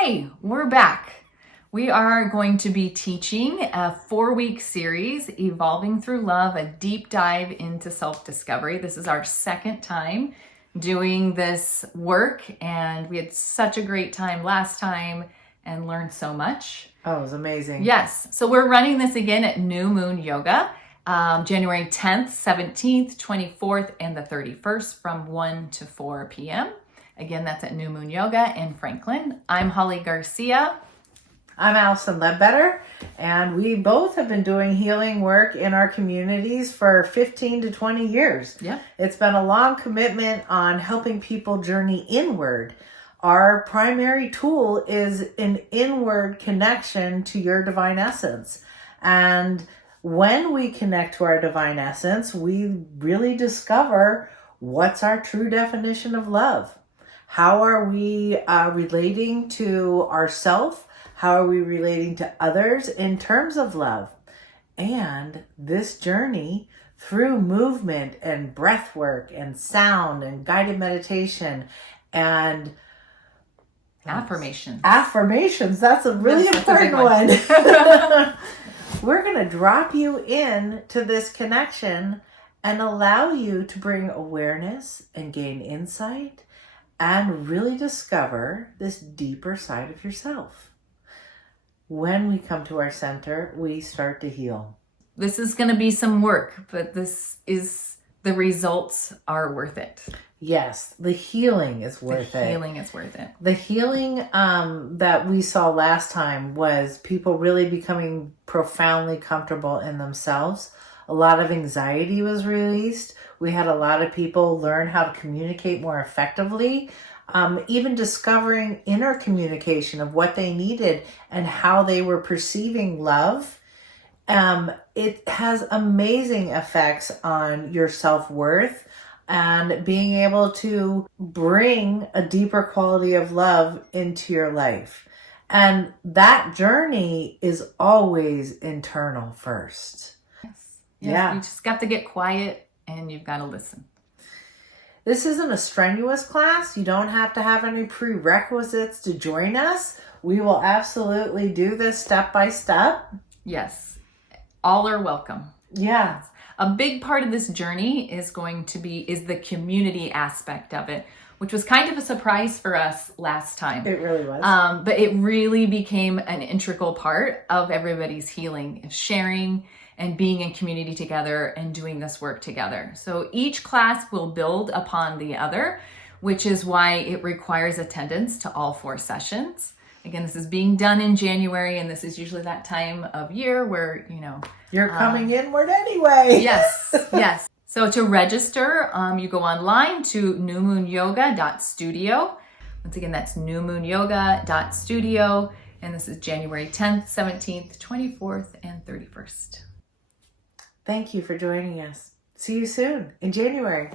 Hi, we're back. We are going to be teaching a 4-week series, Evolving Through Love, a deep dive into self-discovery. This is our second time doing this work, and we had such a great time last time and learned so much. Oh, it was amazing. Yes, so we're running this again at New Moon Yoga, January 10th, 17th, 24th, and the 31st from 1 to 4 p.m. Again, that's at New Moon Yoga in Franklin. I'm Holly Garcia. I'm Allison Ledbetter, and we both have been doing healing work in our communities for 15 to 20 years. Yeah. It's been a long commitment on helping people journey inward. Our primary tool is an inward connection to your divine essence. And when we connect to our divine essence, we really discover what's our true definition of love. How are we relating to ourself? How are we relating to others in terms of love? And this journey through movement and breath work and sound and guided meditation and Affirmations. Affirmations. That's a really important one. We're going to drop you in to this connection and allow you to bring awareness and gain insight and really discover this deeper side of yourself. When we come to our center, we start to heal. This is going to be some work, but the results are worth it. Yes, the healing is worth it. The healing is worth it. The healing that we saw last time was people really becoming profoundly comfortable in themselves. A lot of anxiety was released. We had a lot of people learn how to communicate more effectively, even discovering inner communication of what they needed and how they were perceiving love. It has amazing effects on your self-worth and being able to bring a deeper quality of love into your life. And that journey is always internal first. Yes. Yeah. You just got to get quiet and you've got to listen. This isn't a strenuous class. You don't have to have any prerequisites to join us. We will absolutely do this step by step. Yes. All are welcome. Yeah. A big part of this journey is the community aspect of it, which was kind of a surprise for us last time. It really was. But it really became an integral part of everybody's healing, of sharing and being in community together and doing this work together. So each class will build upon the other, which is why it requires attendance to all 4 sessions. Again, this is being done in January, and this is usually that time of year where, you're coming inward anyway. Yes, yes. So to register, you go online to newmoonyoga.studio. Once again, that's newmoonyoga.studio. And this is January 10th, 17th, 24th, and 31st. Thank you for joining us. See you soon in January.